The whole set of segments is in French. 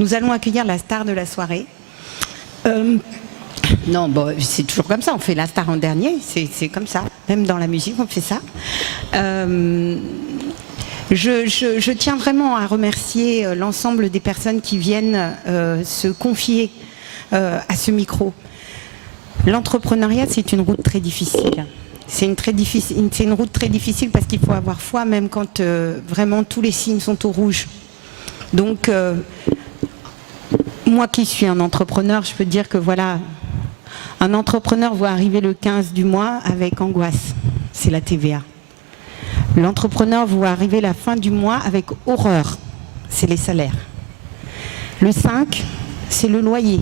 Nous allons accueillir la star de la soirée. Non, bon, c'est toujours comme ça, on fait la star en dernier, c'est comme ça. Même dans la musique, on fait ça. Je tiens vraiment à remercier l'ensemble des personnes qui viennent se confier à ce micro. L'entrepreneuriat, c'est une route très difficile. C'est une route très difficile parce qu'il faut avoir foi, même quand vraiment tous les signes sont au rouge. Donc, moi qui suis un entrepreneur, je peux dire que voilà, un entrepreneur voit arriver le 15 du mois avec angoisse, c'est la TVA. L'entrepreneur voit arriver la fin du mois avec horreur, c'est les salaires. Le 5, c'est le loyer.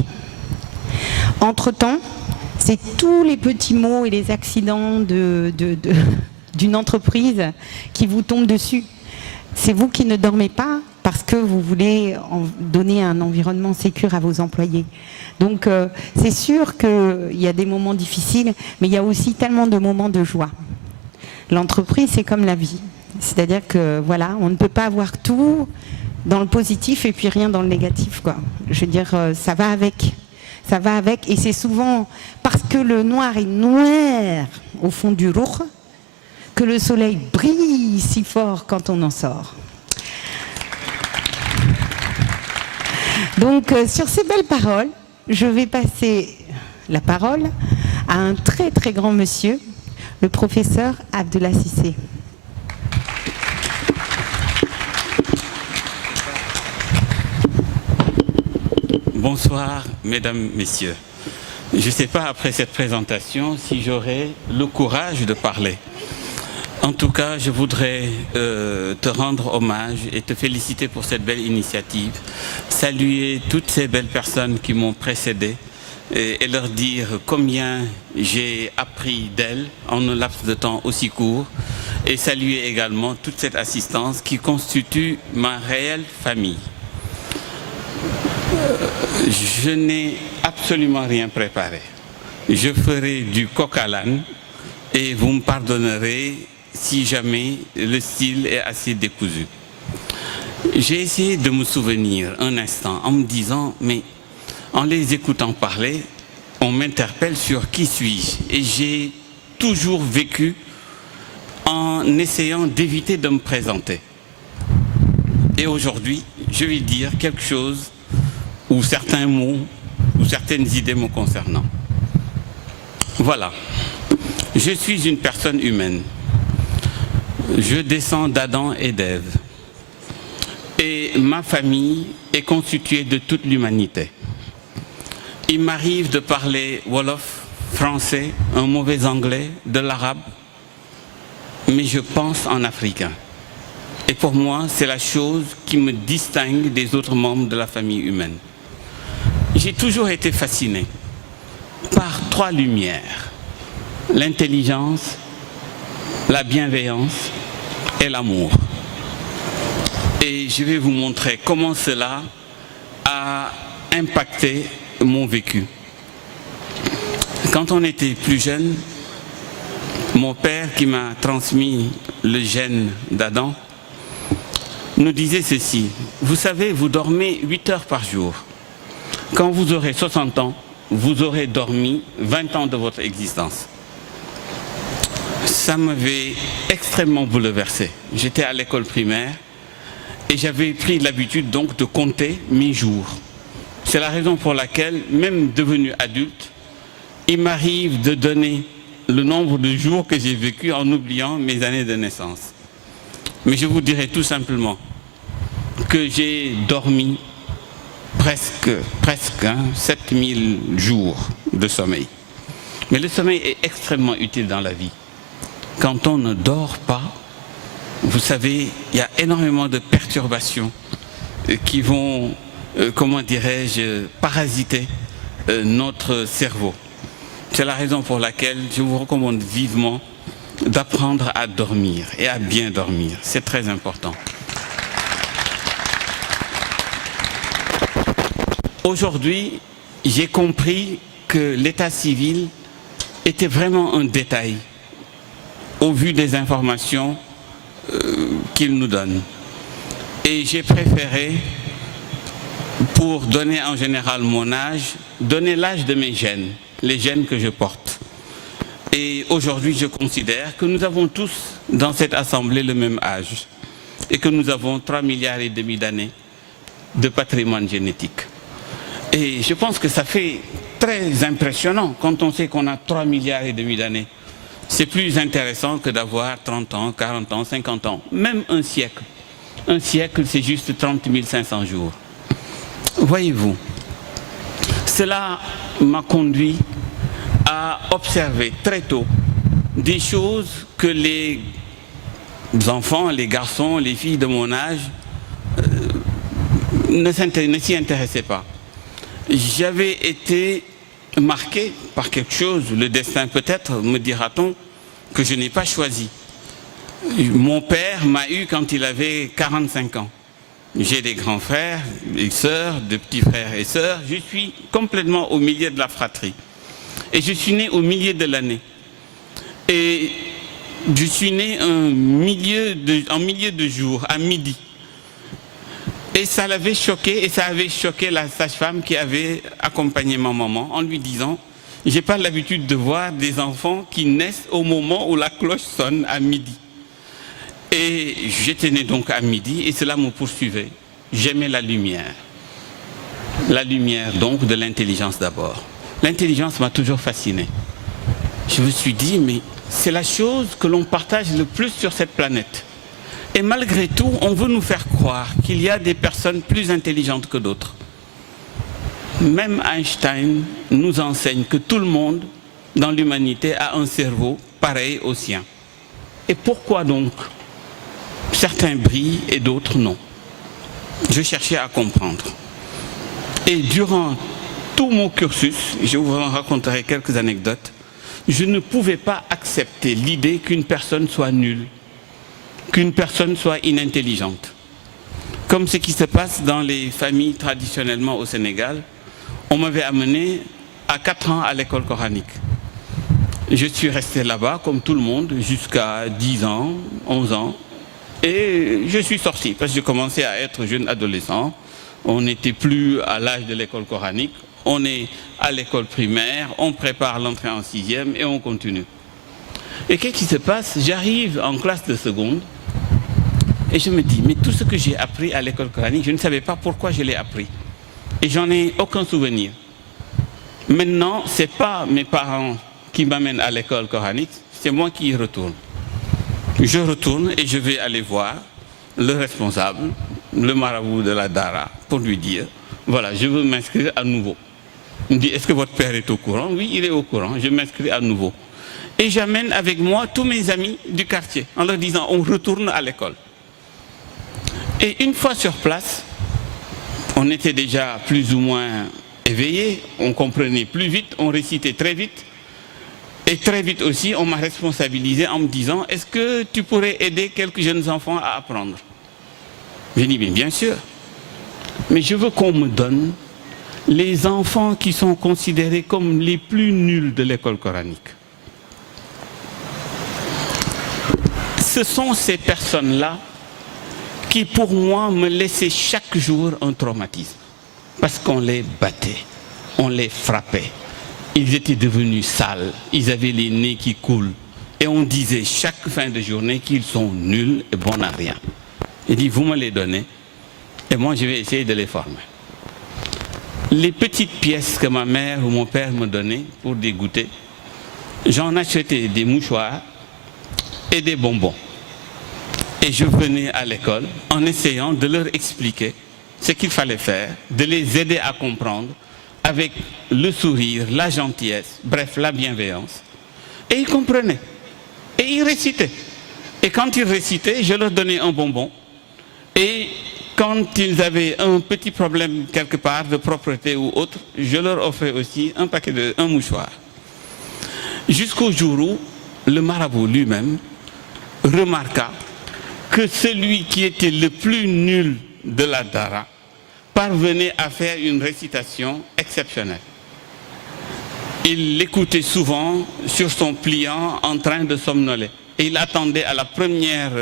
Entre-temps, c'est tous les petits maux et les accidents d'une entreprise qui vous tombent dessus. C'est vous qui ne dormez pas parce que vous voulez donner un environnement sécure à vos employés. Donc c'est sûr qu'il y a des moments difficiles, mais il y a aussi tellement de moments de joie. L'entreprise, c'est comme la vie. C'est-à-dire que voilà, on ne peut pas avoir tout dans le positif et puis rien dans le négatif, quoi. Je veux dire, ça va avec. Ça va avec, et c'est souvent parce que le noir est noir au fond du jour que le soleil brille si fort quand on en sort. Donc sur ces belles paroles, je vais passer la parole à un très très grand monsieur, le professeur Abdullah Cissé. Bonsoir, mesdames, messieurs. Je ne sais pas, après cette présentation, si j'aurai le courage de parler. En tout cas, je voudrais te rendre hommage et te féliciter pour cette belle initiative, saluer toutes ces belles personnes qui m'ont précédé et leur dire combien j'ai appris d'elles en un laps de temps aussi court, et saluer également toute cette assistance qui constitue ma réelle famille. Je n'ai absolument rien préparé. Je ferai du coq à l'âne et vous me pardonnerez si jamais le style est assez décousu. J'ai essayé de me souvenir un instant en me disant, mais en les écoutant parler, on m'interpelle sur qui suis-je, et j'ai toujours vécu en essayant d'éviter de me présenter. Et aujourd'hui, je vais dire quelque chose ou certains mots, ou certaines idées me concernant. Voilà, je suis une personne humaine. Je descends d'Adam et d'Ève. Et ma famille est constituée de toute l'humanité. Il m'arrive de parler wolof, français, un mauvais anglais, de l'arabe, mais je pense en africain. Et pour moi, c'est la chose qui me distingue des autres membres de la famille humaine. J'ai toujours été fasciné par trois lumières: l'intelligence, la bienveillance et l'amour. Et je vais vous montrer comment cela a impacté mon vécu. Quand on était plus jeune, mon père, qui m'a transmis le gène d'Adam, nous disait ceci: vous savez, vous dormez 8 heures par jour. Quand vous aurez 60 ans, vous aurez dormi 20 ans de votre existence. Ça m'avait extrêmement bouleversé. J'étais à l'école primaire et j'avais pris l'habitude donc de compter mes jours. C'est la raison pour laquelle, même devenu adulte, il m'arrive de donner le nombre de jours que j'ai vécu en oubliant mes années de naissance. Mais je vous dirai tout simplement que j'ai dormi presque 7000 jours de sommeil. Mais le sommeil est extrêmement utile dans la vie. Quand on ne dort pas, vous savez, il y a énormément de perturbations qui vont, comment dirais-je, parasiter notre cerveau. C'est la raison pour laquelle je vous recommande vivement d'apprendre à dormir et à bien dormir. C'est très important. Aujourd'hui, j'ai compris que l'état civil était vraiment un détail au vu des informations qu'il nous donne. Et j'ai préféré pour donner en général mon âge, donner l'âge de mes gènes, les gènes que je porte. Et aujourd'hui, je considère que nous avons tous dans cette assemblée le même âge et que nous avons 3,5 milliards d'années de patrimoine génétique. Et je pense que ça fait très impressionnant quand on sait qu'on a 3,5 milliards d'années. C'est plus intéressant que d'avoir 30 ans, 40 ans, 50 ans, même un siècle. Un siècle, c'est juste 30 500 jours. Voyez-vous, cela m'a conduit à observer très tôt des choses que les enfants, les garçons, les filles de mon âge ne s'y intéressaient pas. J'avais été marqué par quelque chose, le destin peut-être, me dira-t-on, que je n'ai pas choisi. Mon père m'a eu quand il avait 45 ans. J'ai des grands frères, des sœurs, de petits frères et sœurs. Je suis complètement au milieu de la fratrie. Et je suis né au milieu de l'année. Et je suis né en milieu de jour, à midi. Et ça l'avait choqué, et ça avait choqué la sage-femme qui avait accompagné ma maman en lui disant « J'ai pas l'habitude de voir des enfants qui naissent au moment où la cloche sonne à midi. » Et j'étais né donc à midi, et cela me poursuivait. J'aimais la lumière. La lumière donc de l'intelligence d'abord. L'intelligence m'a toujours fasciné. Je me suis dit, mais c'est la chose que l'on partage le plus sur cette planète. Et malgré tout, on veut nous faire croire qu'il y a des personnes plus intelligentes que d'autres. Même Einstein nous enseigne que tout le monde dans l'humanité a un cerveau pareil au sien. Et pourquoi donc certains brillent et d'autres non? Je cherchais à comprendre. Et durant tout mon cursus, je vous en raconterai quelques anecdotes, je ne pouvais pas accepter l'idée qu'une personne soit nulle, qu'une personne soit inintelligente. Comme ce qui se passe dans les familles traditionnellement au Sénégal, on m'avait amené à 4 ans à l'école coranique. Je suis resté là-bas, comme tout le monde, jusqu'à 10 ans, 11 ans. Et je suis sorti, parce que je commençais à être jeune adolescent. On n'était plus à l'âge de l'école coranique. On est à l'école primaire, on prépare l'entrée en 6e et on continue. Et qu'est-ce qui se passe? J'arrive en classe de seconde et je me dis, mais tout ce que j'ai appris à l'école coranique, je ne savais pas pourquoi je l'ai appris. Et j'en ai aucun souvenir. Maintenant, ce n'est pas mes parents qui m'amènent à l'école coranique, c'est moi qui y retourne. Je retourne et je vais aller voir le responsable, le marabout de la Dara, pour lui dire, voilà, je veux m'inscrire à nouveau. Il me dit, est-ce que votre père est au courant? Oui, il est au courant, je m'inscris à nouveau. Et j'amène avec moi tous mes amis du quartier, en leur disant, on retourne à l'école. Et une fois sur place, on était déjà plus ou moins éveillés, on comprenait plus vite, on récitait très vite. Et très vite aussi, on m'a responsabilisé en me disant, est-ce que tu pourrais aider quelques jeunes enfants à apprendre? J'ai dit, bien sûr. Mais je veux qu'on me donne les enfants qui sont considérés comme les plus nuls de l'école coranique. Ce sont ces personnes-là qui, pour moi, me laissaient chaque jour un traumatisme. Parce qu'on les battait, on les frappait. Ils étaient devenus sales, ils avaient les nez qui coulent. Et on disait chaque fin de journée qu'ils sont nuls et bons à rien. Il dit, vous me les donnez, et moi je vais essayer de les former. Les petites pièces que ma mère ou mon père me donnaient pour dégoûter, j'en achetais des mouchoirs et des bonbons. Et je venais à l'école en essayant de leur expliquer ce qu'il fallait faire, de les aider à comprendre avec le sourire, la gentillesse, bref, la bienveillance. Et ils comprenaient. Et ils récitaient. Et quand ils récitaient, je leur donnais un bonbon. Et quand ils avaient un petit problème quelque part de propreté ou autre, je leur offrais aussi un mouchoir. Jusqu'au jour où le marabout lui-même remarqua que celui qui était le plus nul de la Dara parvenait à faire une récitation exceptionnelle. Il l'écoutait souvent sur son pliant en train de somnoler. Et il attendait à la première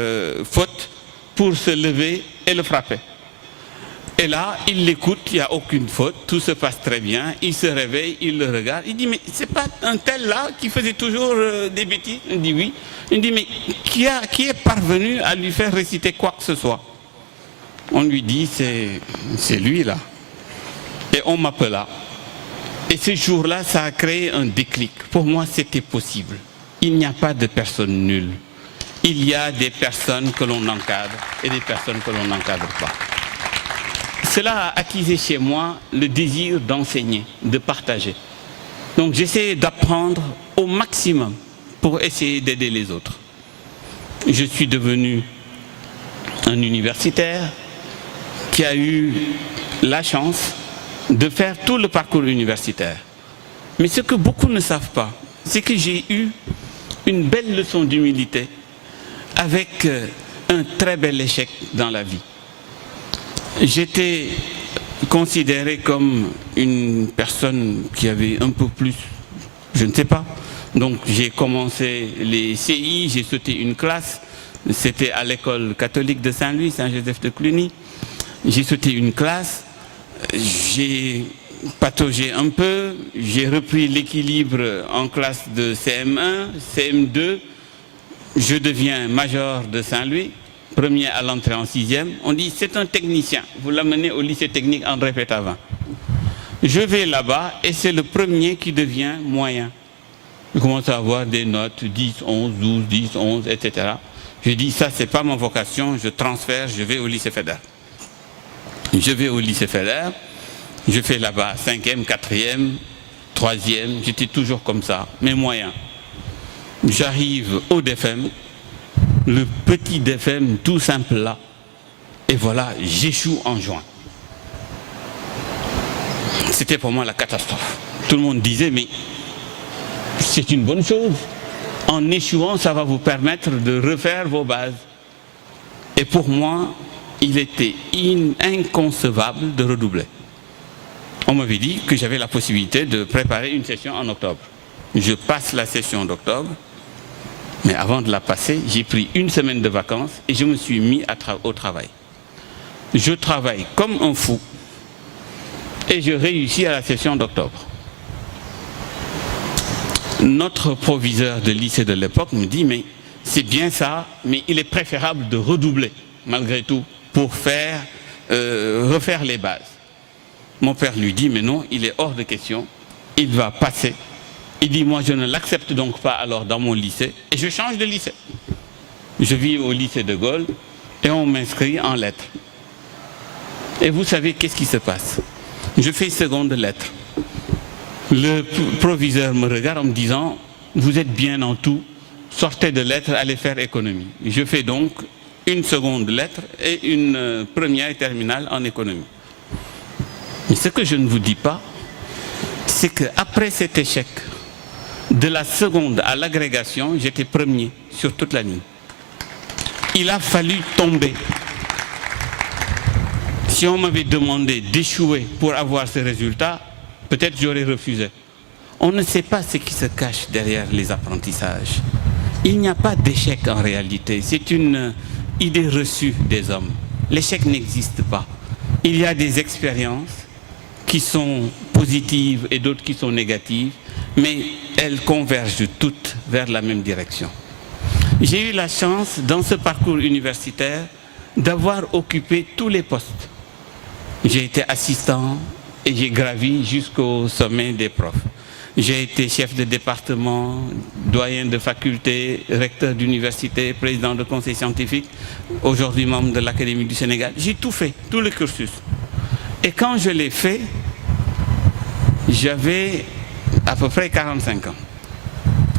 faute pour se lever et le frapper. Et là, il l'écoute, il n'y a aucune faute, tout se passe très bien, il se réveille, il le regarde, il dit mais c'est pas un tel là qui faisait toujours des bêtises? Il dit oui. Il dit mais qui est parvenu à lui faire réciter quoi que ce soit? On lui dit c'est lui là. Et on m'appela. Et ce jour-là, ça a créé un déclic. Pour moi, c'était possible. Il n'y a pas de personne nulle. Il y a des personnes que l'on encadre et des personnes que l'on n'encadre pas. Cela a attisé chez moi le désir d'enseigner, de partager. Donc j'essaie d'apprendre au maximum pour essayer d'aider les autres. Je suis devenu un universitaire qui a eu la chance de faire tout le parcours universitaire. Mais ce que beaucoup ne savent pas, c'est que j'ai eu une belle leçon d'humilité avec un très bel échec dans la vie. J'étais considéré comme une personne qui avait un peu plus, je ne sais pas. Donc j'ai commencé les CI, j'ai sauté une classe, c'était à l'école catholique de Saint-Louis, Saint-Joseph de Cluny. J'ai sauté une classe, j'ai pataugé un peu, j'ai repris l'équilibre en classe de CM1, CM2, je deviens major de Saint-Louis, premier à l'entrée en 6e. On dit c'est un technicien, vous l'amenez au lycée technique André Pétavin. Je vais là-bas et c'est le premier qui devient moyen. Je commence à avoir des notes 10, 11, 12, 10, 11, etc. Je dis ça c'est pas ma vocation, je transfère, je vais au lycée fédéral. Je vais au lycée fédéral, je fais là-bas 5e, 4e, 3e, j'étais toujours comme ça, mais moyen. J'arrive au DFM, le petit DFM tout simple là, et voilà, j'échoue en juin. C'était pour moi la catastrophe. Tout le monde disait, mais c'est une bonne chose. En échouant, ça va vous permettre de refaire vos bases. Et pour moi, il était inconcevable de redoubler. On m'avait dit que j'avais la possibilité de préparer une session en octobre. Je passe la session d'octobre, mais avant de la passer, j'ai pris une semaine de vacances et je me suis mis au travail. Je travaille comme un fou et je réussis à la session d'octobre. Notre proviseur de lycée de l'époque me dit, mais c'est bien ça, mais il est préférable de redoubler, malgré tout, pour refaire les bases. Mon père lui dit, mais non, il est hors de question, il va passer. Il dit, moi je ne l'accepte donc pas alors dans mon lycée, et je change de lycée. Je vis au lycée de Gaulle, et on m'inscrit en lettres. Et vous savez qu'est-ce qui se passe? Je fais seconde lettre. Le proviseur me regarde en me disant, vous êtes bien en tout, sortez de lettres, allez faire économie. Je fais donc une seconde lettre et une première et terminale en économie. Mais ce que je ne vous dis pas, c'est qu'après cet échec, de la seconde à l'agrégation, j'étais premier sur toute la ligne. Il a fallu tomber. Si on m'avait demandé d'échouer pour avoir ce résultat, peut-être j'aurais refusé. On ne sait pas ce qui se cache derrière les apprentissages. Il n'y a pas d'échec en réalité. C'est une idée reçue des hommes. L'échec n'existe pas. Il y a des expériences qui sont positives et d'autres qui sont négatives, mais elles convergent toutes vers la même direction. J'ai eu la chance, dans ce parcours universitaire, d'avoir occupé tous les postes. J'ai été assistant et j'ai gravi jusqu'au sommet des profs. J'ai été chef de département, doyen de faculté, recteur d'université, président de conseil scientifique, aujourd'hui membre de l'Académie du Sénégal. J'ai tout fait, tout le cursus. Et quand je l'ai fait, j'avais à peu près 45 ans.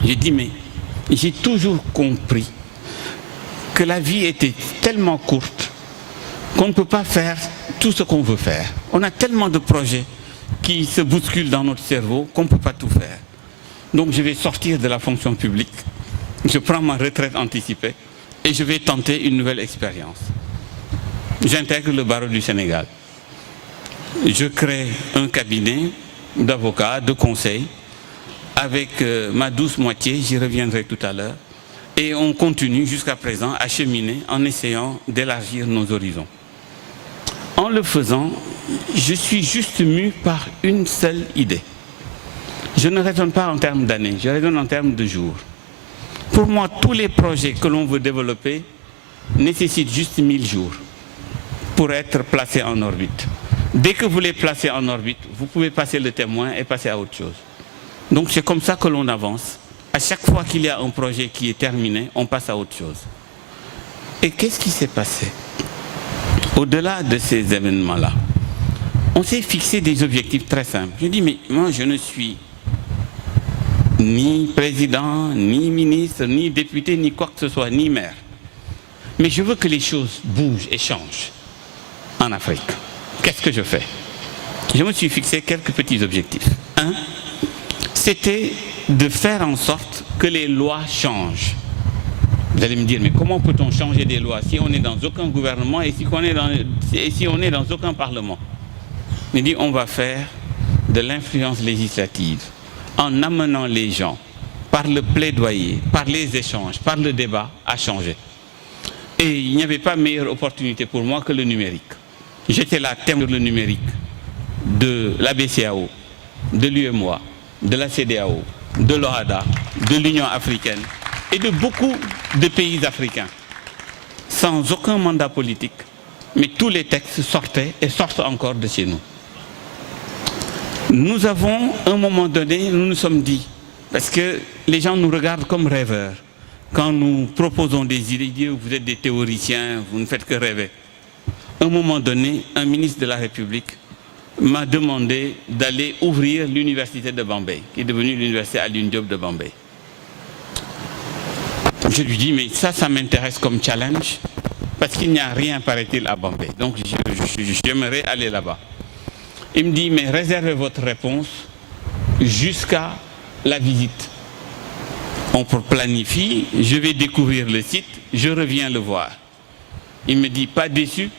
J'ai dit, mais j'ai toujours compris que la vie était tellement courte qu'on ne peut pas faire tout ce qu'on veut faire. On a tellement de projets qui se bousculent dans notre cerveau qu'on ne peut pas tout faire. Donc je vais sortir de la fonction publique, je prends ma retraite anticipée et je vais tenter une nouvelle expérience. J'intègre le barreau du Sénégal. Je crée un cabinet d'avocats, de conseil, avec ma douce moitié, j'y reviendrai tout à l'heure, et on continue jusqu'à présent à cheminer en essayant d'élargir nos horizons. En le faisant, je suis juste mu par une seule idée. Je ne raisonne pas en termes d'années, je raisonne en termes de jours. Pour moi, tous les projets que l'on veut développer nécessitent juste 1000 jours pour être placés en orbite. Dès que vous les placez en orbite, vous pouvez passer le témoin et passer à autre chose. Donc c'est comme ça que l'on avance. À chaque fois qu'il y a un projet qui est terminé, on passe à autre chose. Et qu'est-ce qui s'est passé? Au-delà de ces événements-là, on s'est fixé des objectifs très simples. Je dis, mais moi je ne suis ni président, ni ministre, ni député, ni quoi que ce soit, ni maire. Mais je veux que les choses bougent et changent en Afrique. Qu'est-ce que je fais? Je me suis fixé quelques petits objectifs. Un, c'était de faire en sorte que les lois changent. Vous allez me dire, mais comment peut-on changer des lois si on n'est dans aucun gouvernement et si on est dans aucun parlement? Il dit, on va faire de l'influence législative en amenant les gens, par le plaidoyer, par les échanges, par le débat, à changer. Et il n'y avait pas meilleure opportunité pour moi que le numérique. J'étais là, thème sur le numérique de la BCEAO, de l'UEMOA, de la CEDEAO, de l'OHADA, de l'Union africaine et de beaucoup de pays africains, sans aucun mandat politique, mais tous les textes sortaient et sortent encore de chez nous. Nous avons, à un moment donné, nous nous sommes dit, parce que les gens nous regardent comme rêveurs, quand nous proposons des idées, vous êtes des théoriciens, vous ne faites que rêver. À un moment donné, un ministre de la République m'a demandé d'aller ouvrir l'université de Bombay, qui est devenue l'université Alioune Diop de Bombay. Je lui dis, mais ça m'intéresse comme challenge, parce qu'il n'y a rien, paraît-il, à Bombay. Donc j'aimerais aller là-bas. Il me dit, mais réservez votre réponse jusqu'à la visite. On planifie, je vais découvrir le site, je reviens le voir. Il me dit, pas déçu?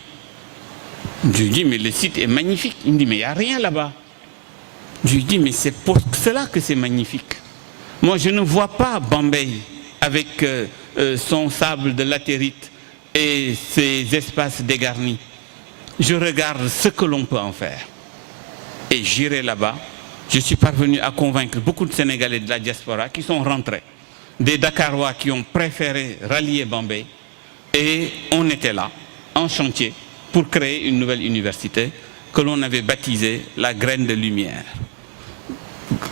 Je lui dis, mais le site est magnifique. Il me dit, mais il n'y a rien là-bas. Je lui dis, mais c'est pour cela que c'est magnifique. Moi, je ne vois pas Bombay avec son sable de latérite et ses espaces dégarnis. Je regarde ce que l'on peut en faire. Et j'irai là-bas. Je suis parvenu à convaincre beaucoup de Sénégalais de la diaspora qui sont rentrés, des Dakarois qui ont préféré rallier Bombay. Et on était là, en chantier, pour créer une nouvelle université que l'on avait baptisée la graine de lumière.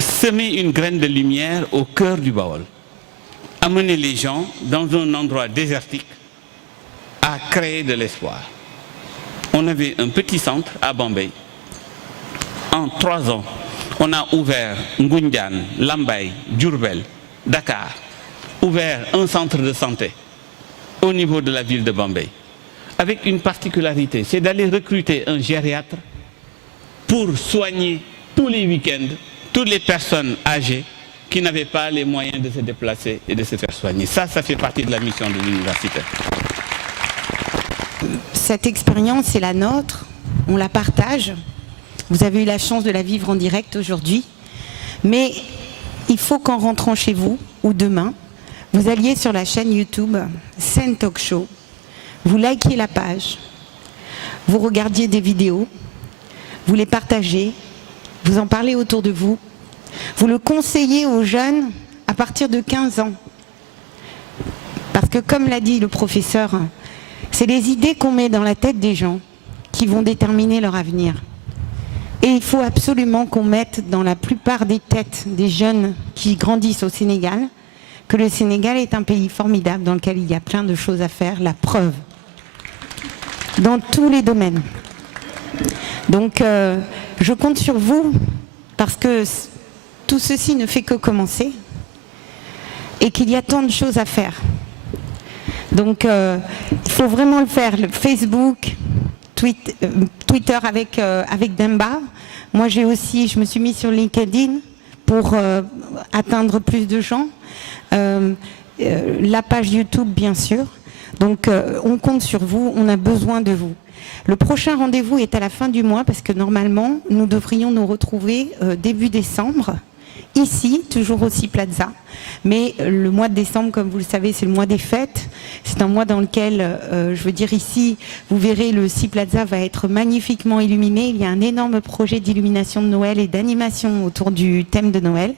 Semer une graine de lumière au cœur du Baol. Amener les gens dans un endroit désertique à créer de l'espoir. On avait un petit centre à Bombay. En 3 ans, on a ouvert Ngoundiane, Lambaye, Diourbel, Dakar, ouvert un centre de santé au niveau de la ville de Bombay, avec une particularité, c'est d'aller recruter un gériatre pour soigner tous les week-ends toutes les personnes âgées qui n'avaient pas les moyens de se déplacer et de se faire soigner. Ça fait partie de la mission de l'université. Cette expérience, c'est la nôtre, on la partage. Vous avez eu la chance de la vivre en direct aujourd'hui, mais il faut qu'en rentrant chez vous, ou demain, vous alliez sur la chaîne YouTube Sen Talk Show, vous likiez la page, vous regardiez des vidéos, vous les partagez, vous en parlez autour de vous, vous le conseillez aux jeunes à partir de 15 ans. Parce que comme l'a dit le professeur, c'est les idées qu'on met dans la tête des gens qui vont déterminer leur avenir. Et il faut absolument qu'on mette dans la plupart des têtes des jeunes qui grandissent au Sénégal que le Sénégal est un pays formidable dans lequel il y a plein de choses à faire, la preuve, dans tous les domaines. Donc je compte sur vous parce que tout ceci ne fait que commencer et qu'il y a tant de choses à faire. Donc il faut vraiment le faire, le Facebook, Twitter avec Demba. Moi je me suis mis sur LinkedIn pour atteindre plus de gens. La page YouTube bien sûr. Donc on compte sur vous, on a besoin de vous. Le prochain rendez-vous est à la fin du mois parce que normalement nous devrions nous retrouver début décembre. ici, toujours au Sea Plaza. Mais le mois de décembre, comme vous le savez, c'est le mois des fêtes. C'est un mois dans lequel, je veux dire ici, vous verrez, le Sea Plaza va être magnifiquement illuminé. Il y a un énorme projet d'illumination de Noël et d'animation autour du thème de Noël.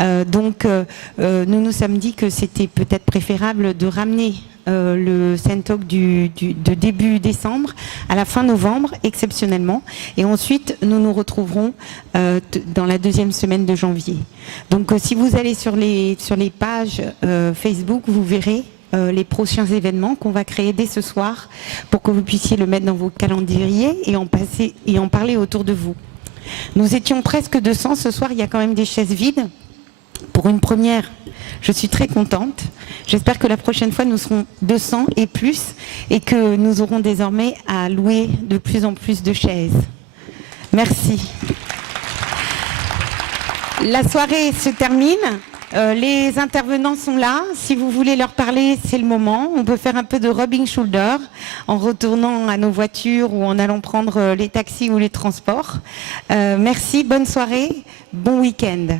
Nous nous sommes dit que c'était peut-être préférable de ramener le Sentalk de début décembre à la fin novembre, exceptionnellement. Et ensuite, nous nous retrouverons dans la deuxième semaine de janvier. Donc, si vous allez sur les pages Facebook, vous verrez les prochains événements qu'on va créer dès ce soir pour que vous puissiez le mettre dans vos calendriers et en parler autour de vous. Nous étions presque 200. Ce soir, il y a quand même des chaises vides. Pour une première, je suis très contente. J'espère que la prochaine fois, nous serons 200 et plus et que nous aurons désormais à louer de plus en plus de chaises. Merci. La soirée se termine. Les intervenants sont là. Si vous voulez leur parler, c'est le moment. On peut faire un peu de rubbing shoulder en retournant à nos voitures ou en allant prendre les taxis ou les transports. Merci, bonne soirée, bon week-end.